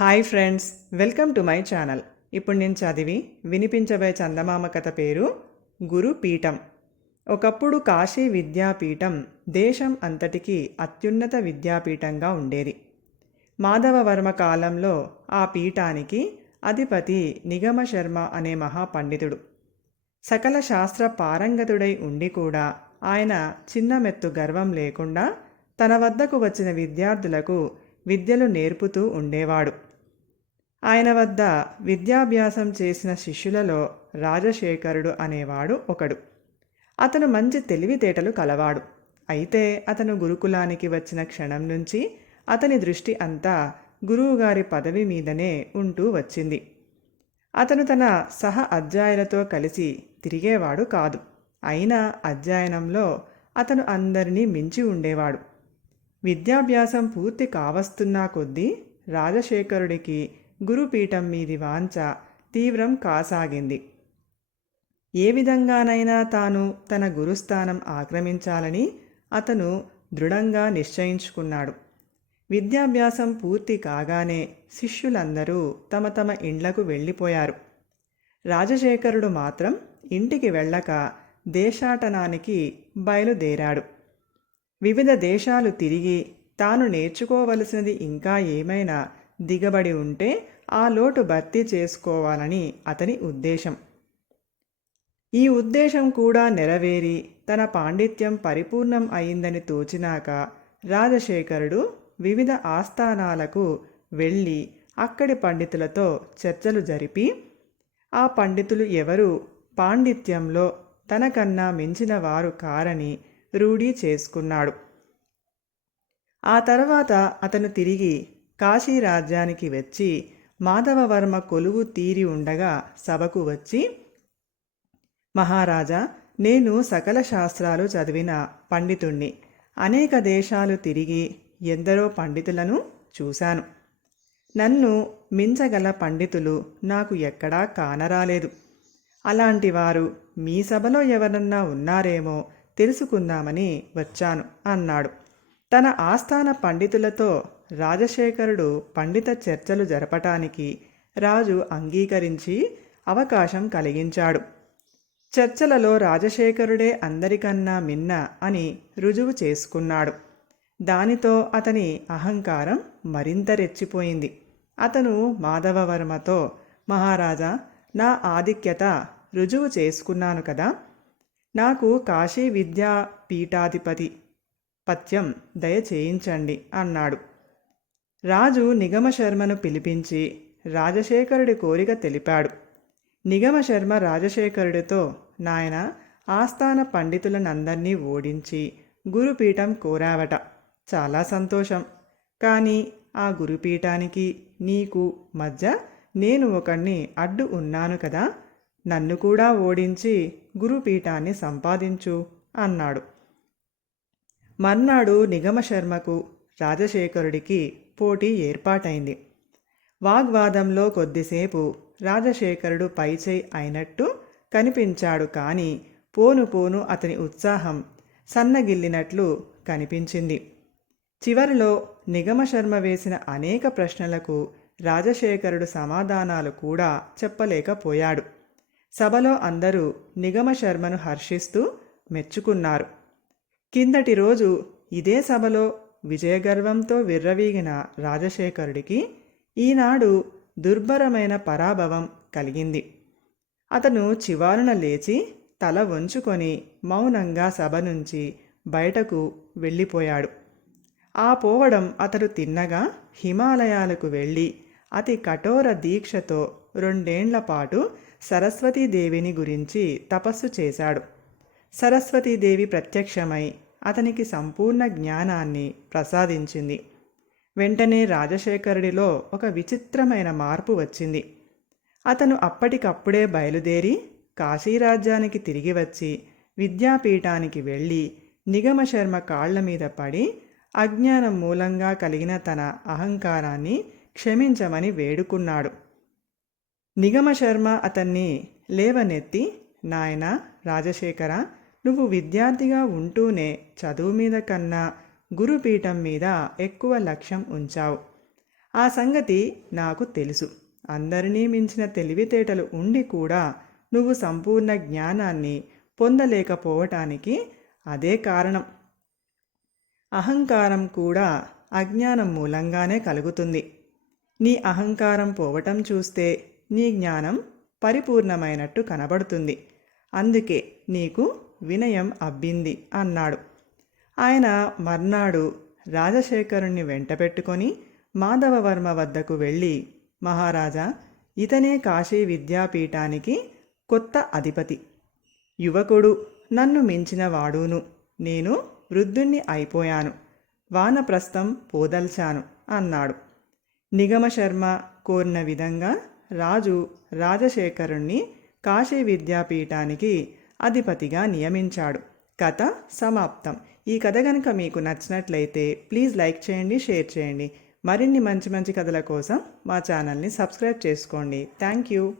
Hi friends, welcome to my channel. ఇప్పుడు నేను చదివి వినిపించబోయే చందమామ కథ పేరు గురుపీఠం. ఒకప్పుడు కాశీ విద్యాపీఠం దేశం అంతటికీ అత్యున్నత విద్యాపీఠంగా ఉండేది. మాధవవర్మ కాలంలో ఆ పీఠానికి అధిపతి నిగమశర్మ అనే మహాపండితుడు. సకల శాస్త్ర పారంగతుడై ఉండి కూడా ఆయన చిన్నమెత్తు గర్వం లేకుండా తన వద్దకు వచ్చిన విద్యార్థులకు విద్యలు నేర్పుతూ ఉండేవాడు. ఆయన వద్ద విద్యాభ్యాసం చేసిన శిష్యులలో రాజశేఖరుడు అనేవాడు ఒకడు. అతను మంచి తెలివితేటలు కలవాడు. అయితే అతను గురుకులానికి వచ్చిన క్షణం నుంచి అతని దృష్టి అంతా గురువుగారి పదవి మీదనే ఉంటూ వచ్చింది. అతను తన సహ అధ్యాయులతో కలిసి తిరిగేవాడు కాదు. అయినా అధ్యయనంలో అతను అందరినీ మించి ఉండేవాడు. విద్యాభ్యాసం పూర్తి కావస్తున్నా కొద్దీ రాజశేఖరుడికి గురుపీఠం మీది వాంఛ తీవ్రం కాసాగింది. ఏ విధంగానైనా తాను తన గురుస్థానం ఆక్రమించాలని అతను దృఢంగా నిశ్చయించుకున్నాడు. విద్యాభ్యాసం పూర్తి కాగానే శిష్యులందరూ తమ తమ ఇండ్లకు వెళ్ళిపోయారు. రాజశేఖరుడు మాత్రం ఇంటికి వెళ్ళక దేశాటనానికి బయలుదేరాడు. వివిధ దేశాలు తిరిగి తాను నేర్చుకోవలసినది ఇంకా ఏమైనా దిగబడి ఉంటే ఆ లోటు భర్తీ చేసుకోవాలని అతని ఉద్దేశం. ఈ ఉద్దేశం కూడా నెరవేరి తన పాండిత్యం పరిపూర్ణం అయిందని తోచినాక రాజశేఖరుడు వివిధ ఆస్థానాలకు వెళ్ళి అక్కడి పండితులతో చర్చలు జరిపి ఆ పండితులు ఎవరూ పాండిత్యంలో తనకన్నా మించిన వారు కారని రూఢీ చేసుకున్నాడు. ఆ తర్వాత అతను తిరిగి కాశీ రాజ్యానికి వచ్చి మాధవవర్మ కొలువు తీరి ఉండగా సభకు వచ్చి, మహారాజా, నేను సకల శాస్త్రాలు చదివిన పండితుణ్ణి. అనేక దేశాలు తిరిగి ఎందరో పండితులను చూశాను. నన్ను మించగల పండితులు నాకు ఎక్కడా కానరాలేదు. అలాంటి వారు మీ సభలో ఎవరన్నా ఉన్నారేమో తెలుసుకుందామని వచ్చాను అన్నాడు. తన ఆస్థాన పండితులతో రాజశేఖరుడు పండిత చర్చలు జరపటానికి రాజు అంగీకరించి అవకాశం కలిగించాడు. చర్చలలో రాజశేఖరుడే అందరికన్నా మిన్న అని రుజువు చేసుకున్నాడు. దానితో అతని అహంకారం మరింత రెచ్చిపోయింది. అతను మాధవవర్మతో, మహారాజా, నా ఆధిక్యత రుజువు చేసుకున్నాను కదా, నాకు కాశీ విద్యాపీఠాధిపతి పత్యం దయచేయించండి అన్నాడు. రాజు నిగమశర్మను పిలిపించి రాజశేఖరుడి కోరిక తెలిపాడు. నిగమశర్మ రాజశేఖరుడితో, నాయన, ఆస్థాన పండితులనందర్నీ ఓడించి గురుపీఠం కోరావట. చాలా సంతోషం. కానీ ఆ గురుపీఠానికి నీకు మధ్య నేను ఒకణ్ణి అడ్డు ఉన్నాను కదా, నన్ను కూడా ఓడించి గురుపీఠాన్ని సంపాదించు అన్నాడు. మర్నాడు నిగమశర్మకు రాజశేఖరుడికి పోటీ ఏర్పాటైంది. వాగ్వాదంలో కొద్దిసేపు రాజశేఖరుడు పైచేయి అయినట్టు కనిపించాడు. కానీ పోను పోను అతని ఉత్సాహం సన్నగిల్లినట్లు కనిపించింది. చివరిలో నిగమశర్మ వేసిన అనేక ప్రశ్నలకు రాజశేఖరుడు సమాధానాలు కూడా చెప్పలేకపోయాడు. సభలో అందరూ నిగమశర్మను హర్షిస్తూ మెచ్చుకున్నారు. కిందటి రోజు ఇదే సభలో విజయగర్వంతో విర్రవీగిన రాజశేఖరుడికి ఈనాడు దుర్భరమైన పరాభవం కలిగింది. అతను చివాలున లేచి తల వంచుకొని మౌనంగా సభ నుంచి బయటకు వెళ్ళిపోయాడు. ఆ పోవడం అతడు తిన్నగా హిమాలయాలకు వెళ్ళి అతి కఠోర దీక్షతో 2 ఏళ్ల పాటు సరస్వతీదేవిని గురించి తపస్సు చేశాడు. సరస్వతీదేవి ప్రత్యక్షమై అతనికి సంపూర్ణ జ్ఞానాన్ని ప్రసాదించింది. వెంటనే రాజశేఖరుడిలో ఒక విచిత్రమైన మార్పు వచ్చింది. అతను అప్పటికప్పుడే బయలుదేరి కాశీరాజ్యానికి తిరిగి వచ్చి విద్యాపీఠానికి వెళ్ళి నిగమశర్మ కాళ్ల మీద పడి అజ్ఞానం మూలంగా కలిగిన తన అహంకారాన్ని క్షమించమని వేడుకున్నాడు. నిగమశర్మ అతన్ని లేవనెత్తి, నాయనా రాజశేఖర, నువ్వు విద్యార్థిగా ఉంటూనే చదువు మీద కన్నా గురుపీఠం మీద ఎక్కువ లక్ష్యం ఉంచావు. ఆ సంగతి నాకు తెలుసు. అందరినీ మించిన తెలివితేటలు ఉండి కూడా నువ్వు సంపూర్ణ జ్ఞానాన్ని పొందలేకపోవటానికి అదే కారణం. అహంకారం కూడా అజ్ఞానం మూలంగానే కలుగుతుంది. నీ అహంకారం పోవటం చూస్తే నీ జ్ఞానం పరిపూర్ణమైనట్టు కనబడుతుంది. అందుకే నీకు వినయం అబ్బింది అన్నాడు. ఆయన మర్నాడు రాజశేఖరుణ్ణి వెంటపెట్టుకొని మాధవవర్మ వద్దకు వెళ్ళి, మహారాజా, ఇతనే కాశీ విద్యాపీఠానికి కొత్త అధిపతి. యువకుడు, నన్ను మించిన వాడును. నేను వృద్ధుణ్ణి అయిపోయాను. వానప్రస్థం పోదల్చాను అన్నాడు. నిగమశర్మ కోరిన విధంగా రాజు రాజశేఖరుణ్ణి కాశీ విద్యాపీఠానికి అధిపతిగా నియమించాడు. కథ సమాప్తం. ఈ కథ కనుక మీకు నచ్చినట్లయితే ప్లీజ్ లైక్ చేయండి, షేర్ చేయండి. మరిన్ని మంచి మంచి కథల కోసం మా ఛానల్ని సబ్స్క్రైబ్ చేసుకోండి. Thank you.